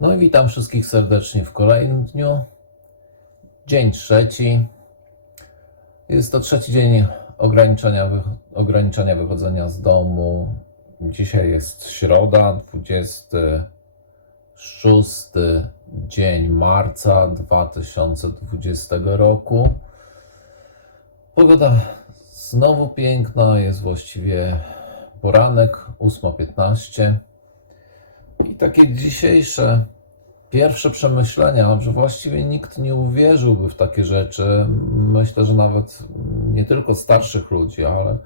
i witam wszystkich serdecznie w kolejnym dniu. Dzień trzeci. Jest to trzeci dzień ograniczenia, ograniczenia wychodzenia z domu. Dzisiaj jest środa, 26 dzień marca 2020 roku. Pogoda znowu piękna, jest właściwie poranek, 8.15. I takie dzisiejsze pierwsze przemyślenia, że właściwie nikt nie uwierzyłby w takie rzeczy. Myślę, że nawet nie tylko starszych ludzi, ale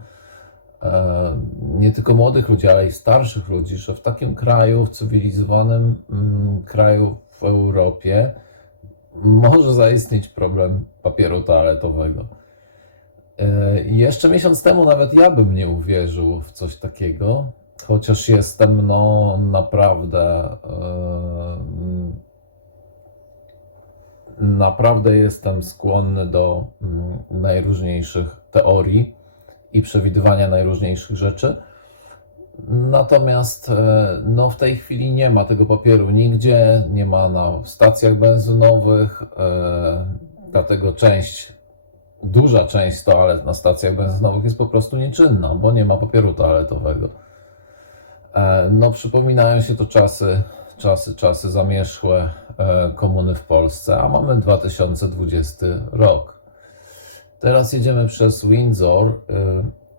e, nie tylko młodych ludzi, ale i starszych ludzi, że w takim kraju, w cywilizowanym mm, kraju w Europie może zaistnieć problem papieru toaletowego. E, i Jeszcze miesiąc temu nawet ja bym nie uwierzył w coś takiego, chociaż jestem no naprawdę e, naprawdę jestem skłonny do mm, najróżniejszych teorii i przewidywania najróżniejszych rzeczy. Natomiast e, no, w tej chwili nie ma tego papieru nigdzie, nie ma na stacjach benzynowych, e, dlatego część duża część toalet na stacjach benzynowych jest po prostu nieczynna, bo nie ma papieru toaletowego. E, No, przypominają się to czasy, czasy, czasy zamierzchłe e, komuny w Polsce, a mamy 2020 rok. Teraz jedziemy przez Windsor. E,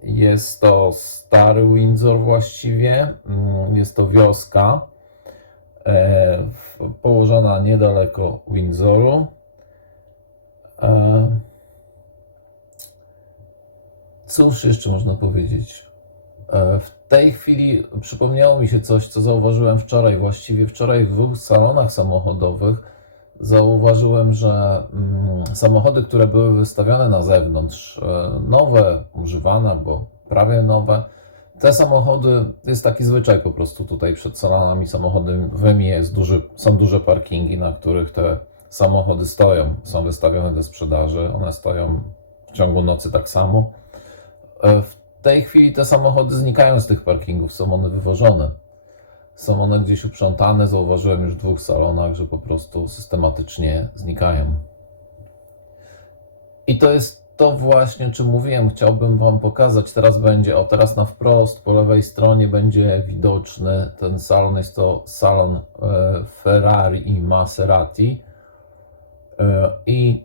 Jest to stary Windsor właściwie. Mm, Jest to wioska położona niedaleko Windsoru. Cóż jeszcze można powiedzieć? E, W tej chwili przypomniało mi się coś, co zauważyłem wczoraj. Właściwie wczoraj w dwóch salonach samochodowych zauważyłem, że mm, samochody, które były wystawione na zewnątrz, e, nowe, używane, bo prawie nowe, te samochody, jest taki zwyczaj po prostu tutaj przed salonami samochodowymi jest duży, są duże parkingi, na których te samochody stoją, są wystawione do sprzedaży. One stoją w ciągu nocy tak samo. E, W tej chwili te samochody znikają z tych parkingów, są one wywożone. Są one gdzieś uprzątane. Zauważyłem już w dwóch salonach, że po prostu systematycznie znikają. I to jest to właśnie, czym mówiłem. Chciałbym Wam pokazać. Teraz będzie, o teraz na wprost, po lewej stronie będzie widoczny ten salon. Jest to salon e, Ferrari i Maserati. E, I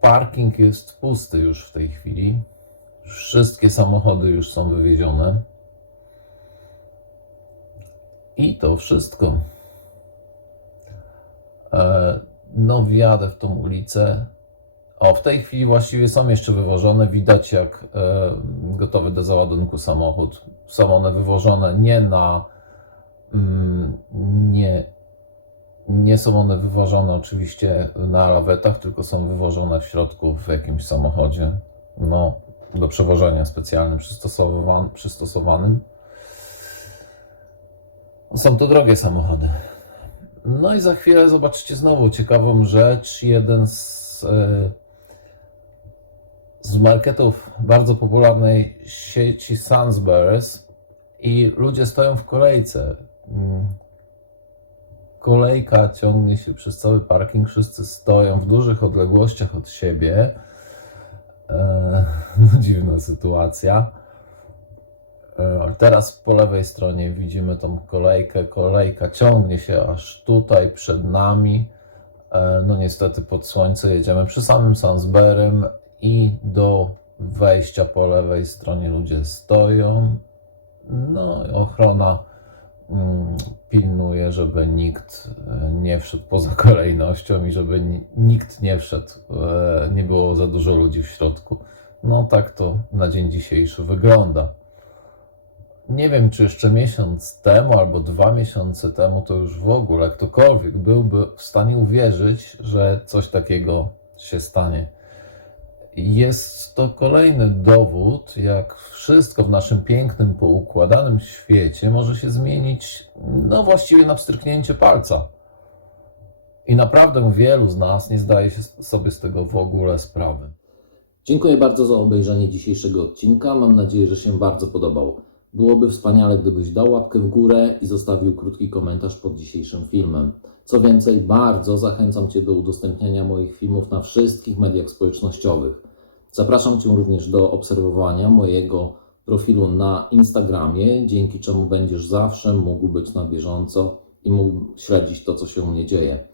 parking jest pusty już w tej chwili. Wszystkie samochody już są wywiezione. I to wszystko. E, No, wjadę w tą ulicę. O, w tej chwili właściwie są jeszcze wywożone. Widać, jak e, gotowy do załadunku samochód. Są one wywożone nie na. Mm, nie, nie są one wywożone oczywiście na lawetach, tylko są wywożone w środku w jakimś samochodzie. No, do przewożenia specjalnym, przystosowan- przystosowanym. Są to drogie samochody. No i za chwilę zobaczycie znowu ciekawą rzecz. Jeden z, e, z marketów bardzo popularnej sieci Sainsbury's i ludzie stoją w kolejce. Mm. Kolejka ciągnie się przez cały parking, wszyscy stoją w dużych odległościach od siebie. E, No, dziwna sytuacja. E, Teraz po lewej stronie widzimy tą kolejkę. Kolejka ciągnie się aż tutaj przed nami. E, No niestety pod słońce jedziemy przy samym Sainsburym i do wejścia po lewej stronie ludzie stoją. No ochrona pilnuje, żeby nikt e, nie wszedł poza kolejnością i żeby ni- nikt nie wszedł, e, nie było za dużo ludzi w środku. No tak to na dzień dzisiejszy wygląda. Nie wiem, czy jeszcze miesiąc temu albo dwa miesiące temu to już w ogóle ktokolwiek byłby w stanie uwierzyć, że coś takiego się stanie. Jest to kolejny dowód, jak wszystko w naszym pięknym, poukładanym świecie może się zmienić, no właściwie na pstryknięcie palca. I naprawdę wielu z nas nie zdaje się sobie z tego w ogóle sprawy. Dziękuję bardzo za obejrzenie dzisiejszego odcinka. Mam nadzieję, że się bardzo podobał. Byłoby wspaniale, gdybyś dał łapkę w górę i zostawił krótki komentarz pod dzisiejszym filmem. Co więcej, bardzo zachęcam Cię do udostępniania moich filmów na wszystkich mediach społecznościowych. Zapraszam Cię również do obserwowania mojego profilu na Instagramie, dzięki czemu będziesz zawsze mógł być na bieżąco i mógł śledzić to, co się u mnie dzieje.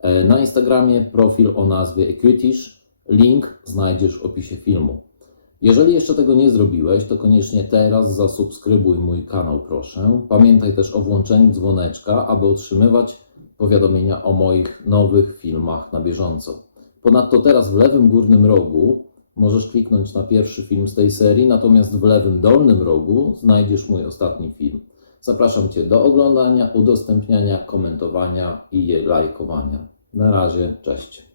E, Na Instagramie profil o nazwie Equitish, link znajdziesz w opisie filmu. Jeżeli jeszcze tego nie zrobiłeś, to koniecznie teraz zasubskrybuj mój kanał, proszę. Pamiętaj też o włączeniu dzwoneczka, aby otrzymywać powiadomienia o moich nowych filmach na bieżąco. Ponadto teraz w lewym górnym rogu możesz kliknąć na pierwszy film z tej serii, natomiast w lewym dolnym rogu znajdziesz mój ostatni film. Zapraszam Cię do oglądania, udostępniania, komentowania i lajkowania. Na razie, cześć.